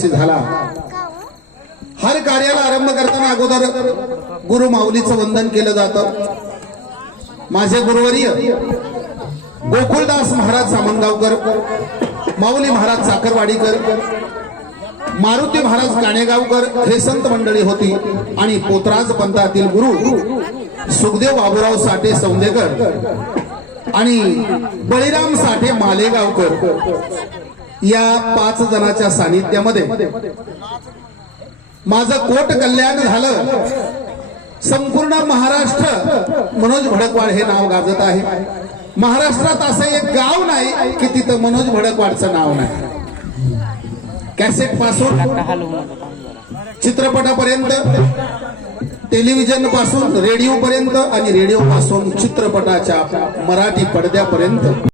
मगाशी झाला। हर कार्याला आरंभ करताना अगोदर गुरु माऊलीचं वंदन केलं जातं। माझे गुरुवर्य गोकुळदास महाराज सामनगावकर, माऊली महाराज साखरवाडीकर, मारुती महाराज काणेगावकर हे संत मंडळी होती आणि पोतराज पंथातील गुरु सुखदेव बाबूराव साठे सौंदेकर आणि बळीराम साठे मालेगावकर या 5 जणांच्या सानिध्यामध्ये माझं कोट कल्याण झालं। संपूर्ण महाराष्ट्र मनोज भडकवाड हे नाव गाजत आहे। महाराष्ट्रात असं एक गाव नाही की तिथं मनोज भडकवाडचं नाव नाही। कॅसेट पासून चित्रपटापर्यंत, टेलिव्हिजन पासून रेडिओ पर्यंत आणि रेडिओ पासून चित्रपटाच्या मराठी पडद्यापर्यंत